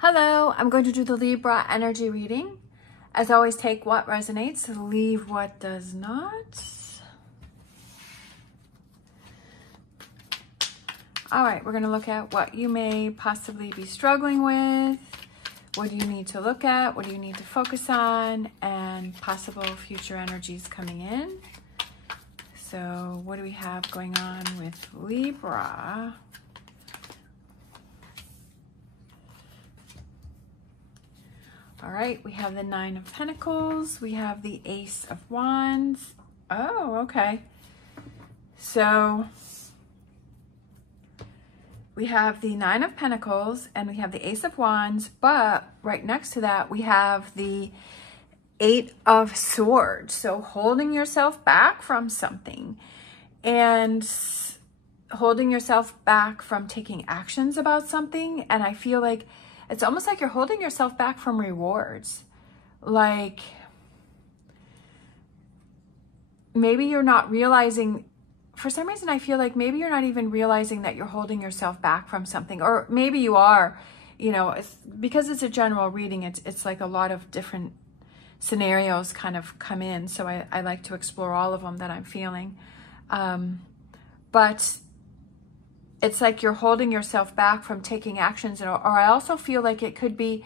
Hello, I'm going to do the Libra energy reading. As always, take what resonates, leave what does not. All right, we're going to look at what you may possibly be struggling with. What do you need to look at? What do you need to focus on? And possible future energies coming in. So what do we have going on with Libra? All right, we have the Nine of Pentacles. We have the Ace of Wands. Oh, okay. So we have the Nine of Pentacles and we have the Ace of Wands, but right next to that, we have the Eight of Swords. So holding yourself back from something and holding yourself back from taking actions about something. And I feel like it's almost like you're holding yourself back from rewards. Like maybe you're not realizing, for some reason I feel like maybe you're not even realizing that you're holding yourself back from something, or maybe you are, you know, because it's a general reading, it's like a lot of different scenarios kind of come in. So I like to explore all of them that I'm feeling. But it's like you're holding yourself back from taking actions. Or I also feel like it could be,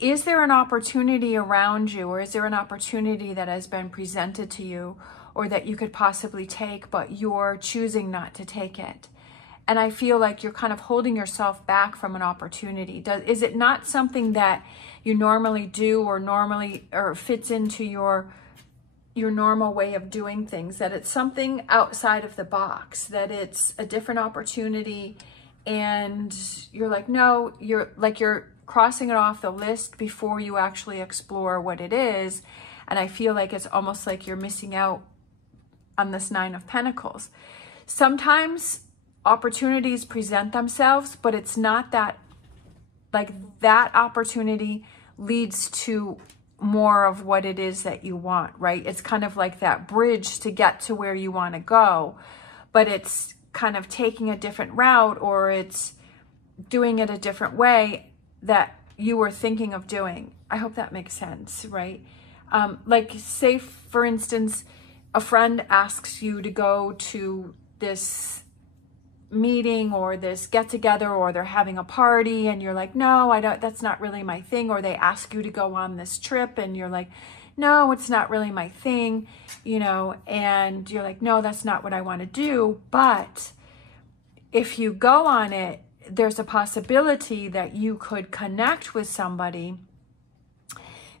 is there an opportunity around you, or is there an opportunity that has been presented to you or that you could possibly take, but you're choosing not to take it? And I feel like you're kind of holding yourself back from an opportunity. Is it not something that you normally do or fits into your normal way of doing things, that it's something outside of the box, that it's a different opportunity, and you're like, no, you're crossing it off the list before you actually explore what it is. And I feel like it's almost like you're missing out on this Nine of Pentacles. Sometimes opportunities present themselves, but it's not that, like, that opportunity leads to more of what it is that you want, right? It's kind of like that bridge to get to where you want to go, but it's kind of taking a different route, or it's doing it a different way that you were thinking of doing. I hope that makes sense, right? Like, say, for instance, a friend asks you to go to this meeting or this get together, or they're having a party and you're like, no, I don't, that's not really my thing. Or they ask you to go on this trip and you're like, no, it's not really my thing, you know, and you're like, no, that's not what I want to do. But if you go on it, there's a possibility that you could connect with somebody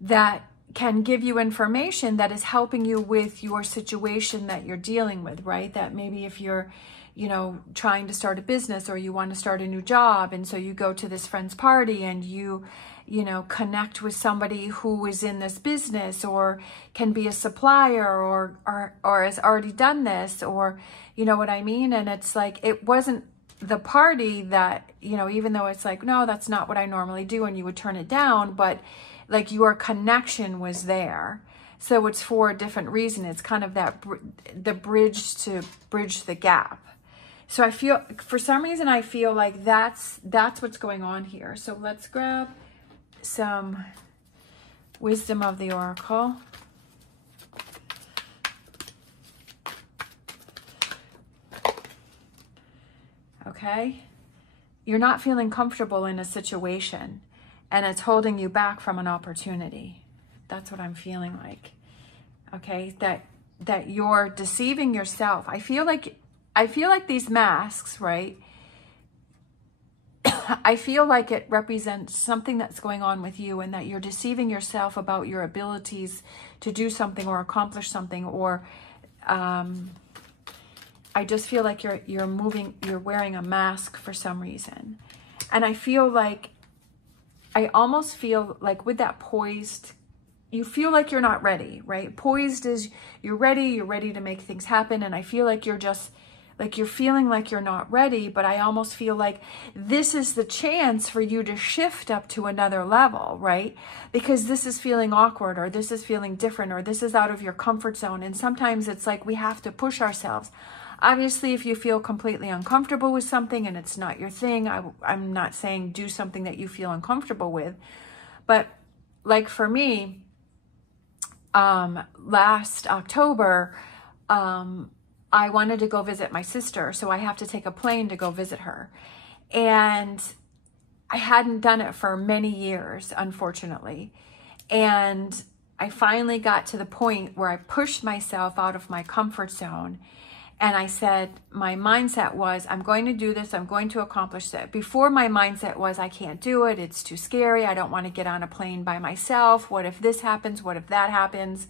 that can give you information that is helping you with your situation that you're dealing with, right? That maybe if you're, you know, trying to start a business, or you want to start a new job, and so you go to this friend's party and you know, connect with somebody who is in this business, or can be a supplier, or has already done this, or, you know what I mean? And it's like, it wasn't the party that, you know, even though it's like, no, that's not what I normally do, and you would turn it down, but like your connection was there. So it's for a different reason. It's kind of that the bridge to bridge the gap. So I feel, for some reason, I feel like that's what's going on here. So let's grab some wisdom of the Oracle. Okay. You're not feeling comfortable in a situation, and it's holding you back from an opportunity. That's what I'm feeling like. Okay. That you're deceiving yourself. I feel like these masks, right? I feel like it represents something that's going on with you, and that you're deceiving yourself about your abilities to do something or accomplish something, or I just feel like you're wearing a mask for some reason. And I feel like, I almost feel like with that poised, you feel like you're not ready, right? Poised is you're ready to make things happen. And I feel like you're just, like, you're feeling like you're not ready, but I almost feel like this is the chance for you to shift up to another level, right? Because this is feeling awkward, or this is feeling different, or this is out of your comfort zone. And sometimes it's like we have to push ourselves. Obviously, if you feel completely uncomfortable with something and it's not your thing, I'm not saying do something that you feel uncomfortable with. But like for me, last October, I wanted to go visit my sister, so I have to take a plane to go visit her. And I hadn't done it for many years, unfortunately. And I finally got to the point where I pushed myself out of my comfort zone. And I said, my mindset was, I'm going to do this. I'm going to accomplish it. Before, my mindset was, I can't do it. It's too scary. I don't want to get on a plane by myself. What if this happens? What if that happens?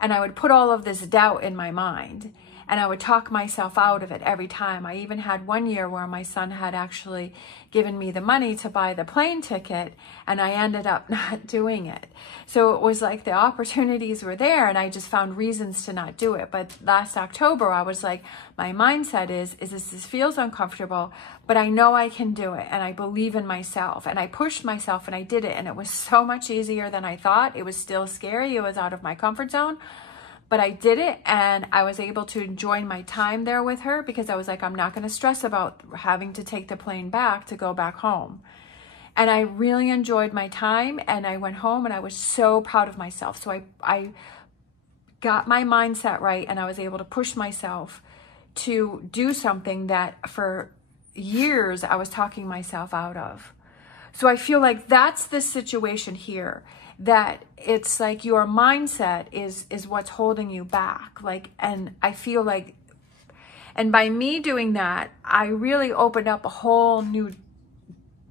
And I would put all of this doubt in my mind. And I would talk myself out of it every time. I even had one year where my son had actually given me the money to buy the plane ticket, and I ended up not doing it. So it was like the opportunities were there, and I just found reasons to not do it. But last October, I was like, my mindset is this feels uncomfortable, but I know I can do it, and I believe in myself. And I pushed myself, and I did it, and it was so much easier than I thought. It was still scary. It was out of my comfort zone. But I did it, and I was able to enjoy my time there with her because I was like, I'm not going to stress about having to take the plane back to go back home. And I really enjoyed my time, and I went home, and I was so proud of myself. So I got my mindset right, and I was able to push myself to do something that for years I was talking myself out of. So I feel like that's the situation here, that it's like your mindset is what's holding you back. Like, and I feel like, and by me doing that, I really opened up a whole new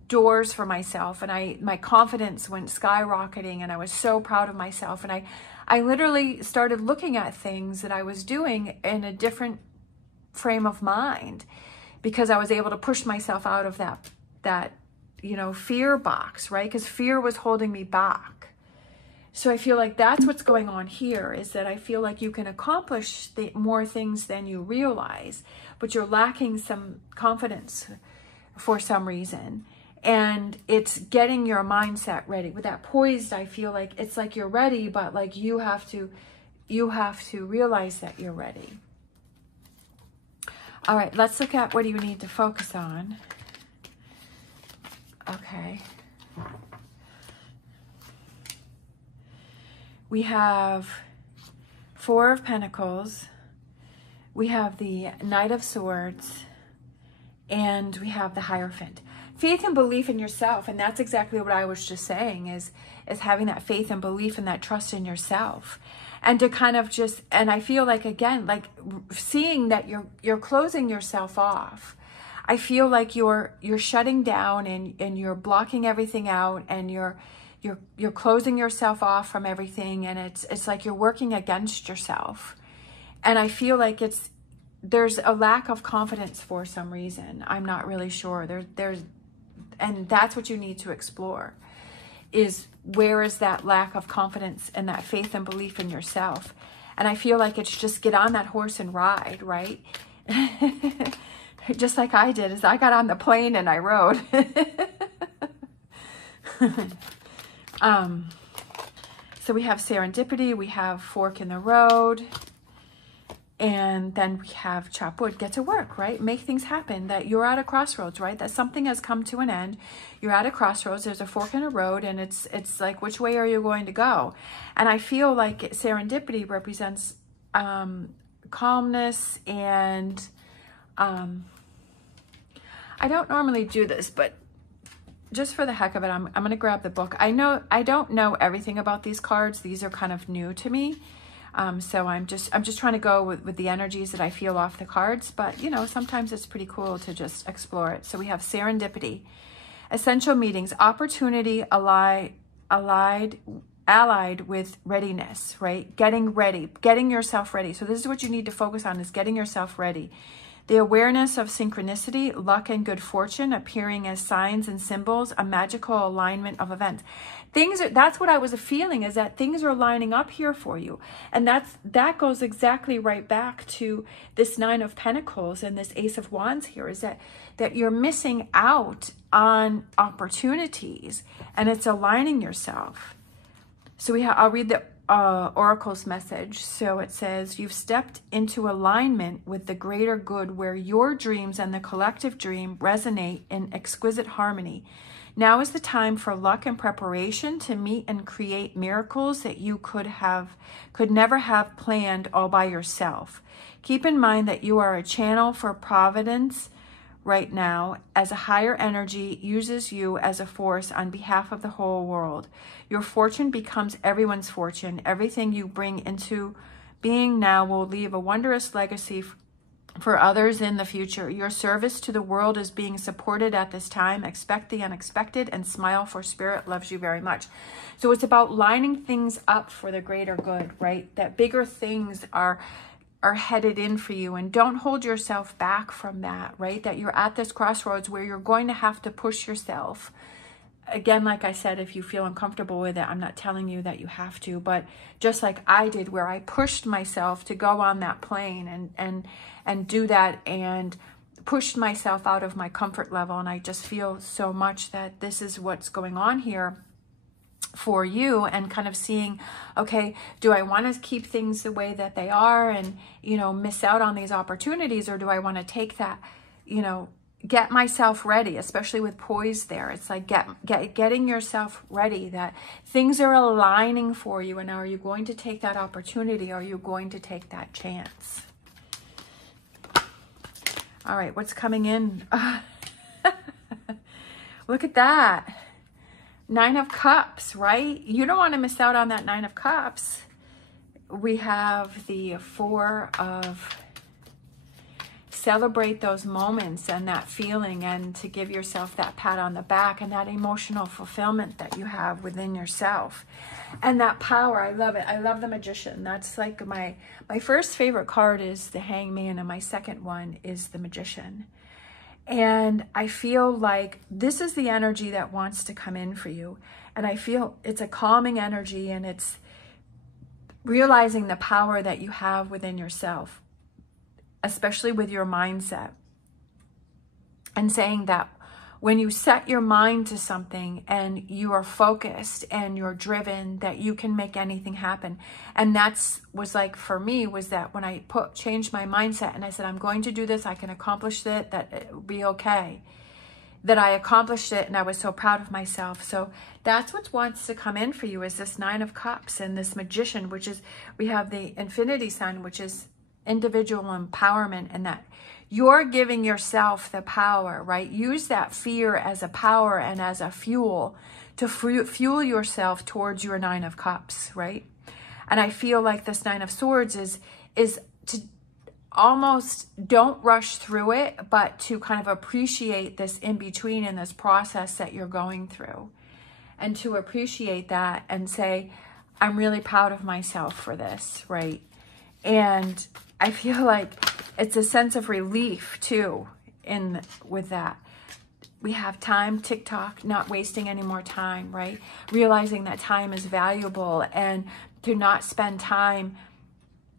doors for myself, and my confidence went skyrocketing, and I was so proud of myself. And I literally started looking at things that I was doing in a different frame of mind because I was able to push myself out of that you know, fear box, right? Because fear was holding me back. So I feel like that's what's going on here, is that I feel like you can accomplish more things than you realize, but you're lacking some confidence for some reason. And it's getting your mindset ready. With that poised, I feel like it's like you're ready, but like you have to realize that you're ready. All right, let's look at what do you need to focus on. Okay. We have Four of Pentacles. We have the Knight of Swords. And we have the Hierophant. Faith and belief in yourself. And that's exactly what I was just saying, is having that faith and belief and that trust in yourself. And to kind of just, and I feel like, again, like seeing that you're closing yourself off. I feel like you're shutting down and you're blocking everything out, and you're closing yourself off from everything, and it's like you're working against yourself. And I feel like there's a lack of confidence for some reason. I'm not really sure. And that's what you need to explore, is where is that lack of confidence and that faith and belief in yourself. And I feel like it's just get on that horse and ride, right? Just like I did, is I got on the plane and I rode. So we have serendipity, we have fork in the road, and then we have chop wood, get to work, right? Make things happen, that you're at a crossroads, right? That something has come to an end. You're at a crossroads, there's a fork in a road, and it's like, which way are you going to go? And I feel like serendipity represents calmness and I don't normally do this, but just for the heck of it, I'm going to grab the book. I don't know everything about these cards. These are kind of new to me. So I'm just trying to go with the energies that I feel off the cards. But, you know, sometimes it's pretty cool to just explore it. So we have serendipity, essential meetings, opportunity allied with readiness, right? Getting ready, getting yourself ready. So this is what you need to focus on, is getting yourself ready. The awareness of synchronicity, luck and good fortune appearing as signs and symbols, a magical alignment of events. That's what I was feeling, is that things are lining up here for you. And that goes exactly right back to this Nine of Pentacles and this Ace of Wands here, is that you're missing out on opportunities, and it's aligning yourself. So I'll read Oracle's message. So it says, you've stepped into alignment with the greater good, where your dreams and the collective dream resonate in exquisite harmony. Now is the time for luck and preparation to meet and create miracles that you could never have planned all by yourself. Keep in mind that you are a channel for providence right now, as a higher energy uses you as a force on behalf of the whole world. Your fortune becomes everyone's fortune. Everything you bring into being now will leave a wondrous legacy for others in the future. Your service to the world is being supported at this time. Expect the unexpected and smile, for Spirit loves you very much. So it's about lining things up for the greater good, right? That bigger things are headed in for you, and don't hold yourself back from that, right? That you're at this crossroads where you're going to have to push yourself. Again, like I said, if you feel uncomfortable with it, I'm not telling you that you have to, but just like I did, where I pushed myself to go on that plane and do that, and pushed myself out of my comfort level. And I just feel so much that this is what's going on here for you, and kind of seeing, okay, do I want to keep things the way that they are and, you know, miss out on these opportunities, or do I want to take that, you know, get myself ready, especially with poise there. It's like getting yourself ready, that things are aligning for you. And are you going to take that opportunity? Are you going to take that chance? All right, what's coming in? Look at that. 9 of Cups, right? You don't want to miss out on that 9 of Cups. We have the 4 of... Celebrate those moments and that feeling, and to give yourself that pat on the back and that emotional fulfillment that you have within yourself. And that power, I love it. I love the Magician. That's like my first favorite card is the Hangman, and my second one is the Magician. And I feel like this is the energy that wants to come in for you. And I feel it's a calming energy, and it's realizing the power that you have within yourself, especially with your mindset. And saying that when you set your mind to something and you are focused and you're driven, that you can make anything happen. And that's was like, for me, was that when I changed my mindset and I said, I'm going to do this, I can accomplish it, that it will be okay. That I accomplished it, and I was so proud of myself. So that's what wants to come in for you, is this 9 of Cups and this Magician, which is, we have the Infinity Sign, which is individual empowerment, and that you're giving yourself the power, right? Use that fear as a power and as a fuel to fuel yourself towards your 9 of Cups, right? And I feel like this 9 of Swords is to almost don't rush through it, but to kind of appreciate this in between in this process that you're going through, and to appreciate that and say, I'm really proud of myself for this, right? And I feel like it's a sense of relief too with that. We have time, TikTok, not wasting any more time, right? Realizing that time is valuable, and to not spend time.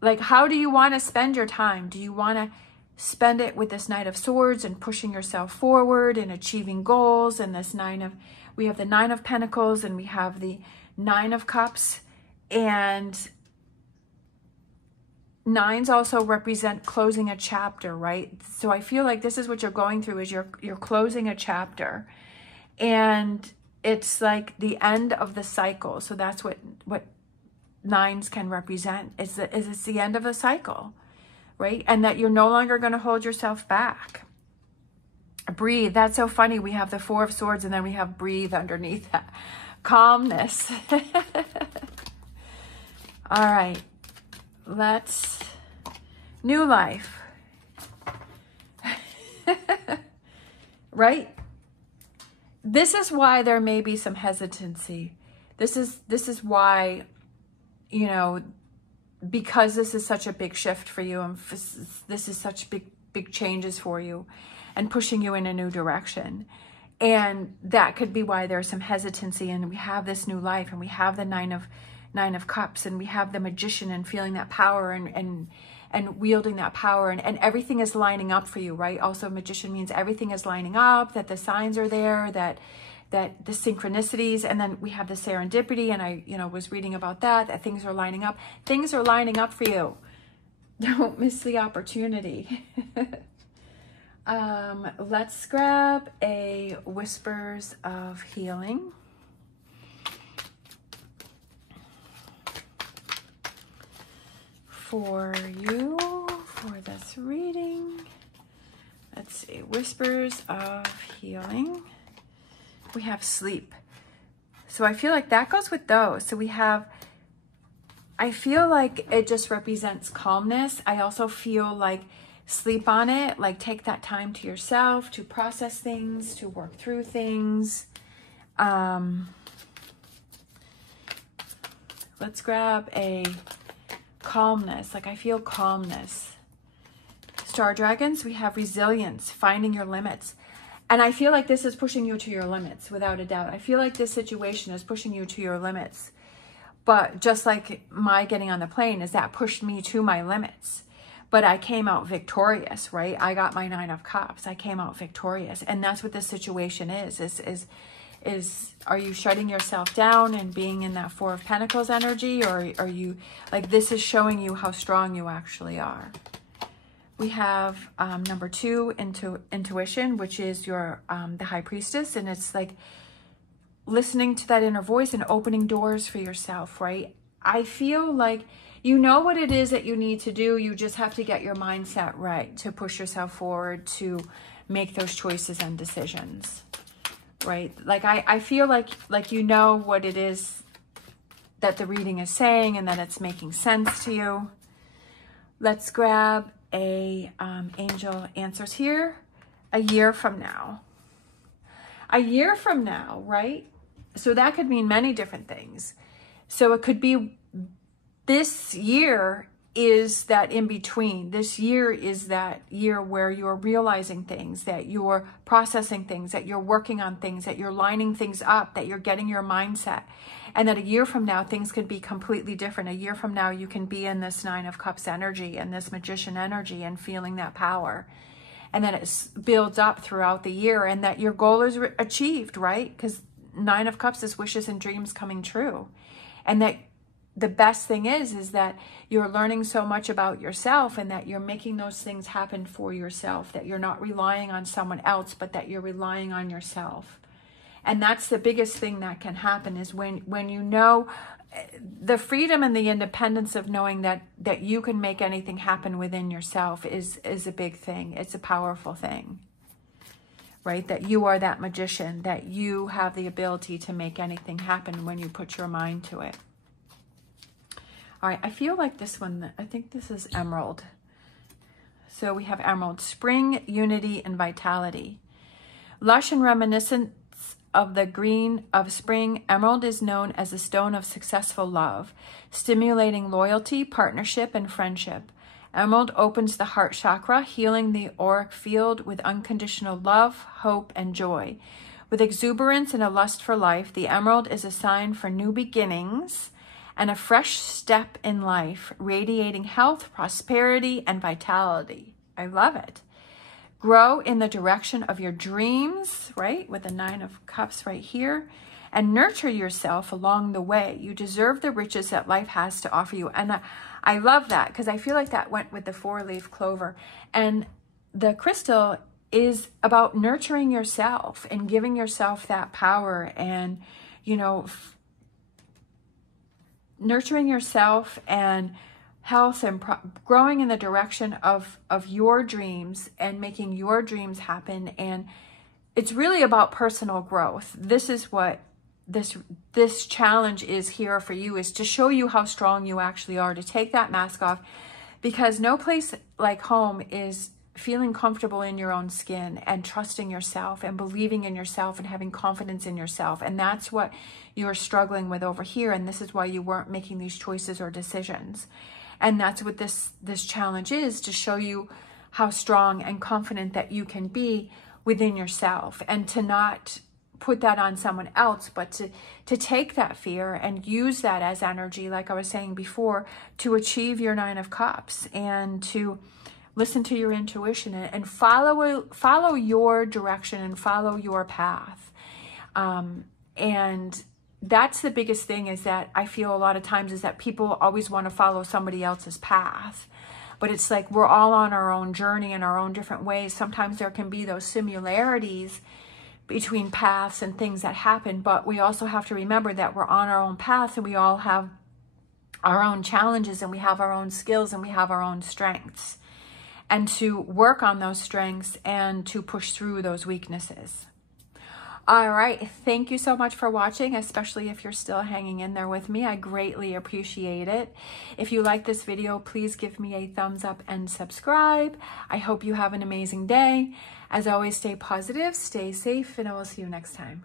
Like, how do you want to spend your time? Do you want to spend it with this Knight of Swords and pushing yourself forward and achieving goals? And this we have the 9 of Pentacles, and we have the 9 of Cups, and 9s also represent closing a chapter, right? So I feel like this is what you're going through, is you're closing a chapter, and it's like the end of the cycle. So that's what 9s can represent, is it's the end of a cycle, right? And that you're no longer going to hold yourself back. Breathe. That's so funny. We have the 4 of Swords, and then we have breathe underneath that. Calmness. All right. Let's new life. Right? This is why there may be some hesitancy. This is why, you know, because this is such a big shift for you, and this is such big changes for you, and pushing you in a new direction. And that could be why there's some hesitancy. And we have this new life, and we have the 9 of Cups, and we have the Magician, and feeling that power and wielding that power, and everything is lining up for you, right? Also, Magician means everything is lining up, that the signs are there, that that the synchronicities, and then we have the serendipity, and I, was reading about that things are lining up. Things are lining up for you. Don't miss the opportunity. Let's grab a Whispers of Healing. For you, for this reading. Let's see, Whispers of Healing. We have sleep. So I feel like that goes with those. So we have, I feel like it just represents calmness. I also feel like sleep on it, like take that time to yourself to process things, to work through things. Let's grab a calmness. Like I feel calmness. Star Dragons, we have resilience, finding your limits. And I feel like this is pushing you to your limits, without a doubt. I feel like this situation is pushing you to your limits. But just like my getting on the plane, is that pushed me to my limits. But I came out victorious, right? I got my 9 of Cups. I came out victorious. And that's what this situation is are you shutting yourself down and being in that 4 of Pentacles energy? Or are you, like, this is showing you how strong you actually are. We have number 2, intuition, which is your the High Priestess. And it's like listening to that inner voice and opening doors for yourself, right? I feel like you know what it is that you need to do. You just have to get your mindset right to push yourself forward, to make those choices and decisions, right? Like I feel like you know what it is that the reading is saying and that it's making sense to you. Let's grab a angel answers here. A year from now. A year from now, right? So that could mean many different things. So it could be this year is that in between. This year is that year where you're realizing things, that you're processing things, that you're working on things, that you're lining things up, that you're getting your mindset. And that a year from now, things could be completely different. A year from now, you can be in this 9 of Cups energy and this Magician energy and feeling that power. And then it builds up throughout the year, and that your goal is achieved, right? Because 9 of Cups is wishes and dreams coming true. And that the best thing is that you're learning so much about yourself, and that you're making those things happen for yourself, that you're not relying on someone else, but that you're relying on yourself. And that's the biggest thing that can happen, is when you know the freedom and the independence of knowing that you can make anything happen within yourself is a big thing. It's a powerful thing, right? That you are that magician, that you have the ability to make anything happen when you put your mind to it. All right, I feel like this one, I think this is Emerald. So we have Emerald, spring, unity, and vitality. Lush and reminiscent of the green of spring, emerald is known as the stone of successful love, stimulating loyalty, partnership, and friendship. Emerald opens the heart chakra, healing the auric field with unconditional love, hope, and joy. With exuberance and a lust for life, the emerald is a sign for new beginnings and a fresh step in life, radiating health, prosperity, and vitality. I love it. Grow in the direction of your dreams, right? With the 9 of Cups right here. And nurture yourself along the way. You deserve the riches that life has to offer you. And I love that, because I feel like that went with the 4-leaf clover. And the crystal is about nurturing yourself and giving yourself that power, and, nurturing yourself and health, and growing in the direction of your dreams and making your dreams happen. And it's really about personal growth. This is what this challenge is here for you, is to show you how strong you actually are, to take that mask off, because no place like home is feeling comfortable in your own skin and trusting yourself and believing in yourself and having confidence in yourself. And that's what you're struggling with over here. And this is why you weren't making these choices or decisions. And that's what this challenge is, to show you how strong and confident that you can be within yourself, and to not put that on someone else, but to take that fear and use that as energy, like I was saying before, to achieve your 9 of Cups, and to listen to your intuition and follow your direction and follow your path. And that's the biggest thing, is that I feel a lot of times is that people always want to follow somebody else's path. But it's like we're all on our own journey in our own different ways. Sometimes there can be those similarities between paths and things that happen, but we also have to remember that we're on our own path, and we all have our own challenges, and we have our own skills, and we have our own strengths. And to work on those strengths and to push through those weaknesses. All right, thank you so much for watching, especially if you're still hanging in there with me. I greatly appreciate it. If you like this video, please give me a thumbs up and subscribe. I hope you have an amazing day. As always, stay positive, stay safe, and I will see you next time.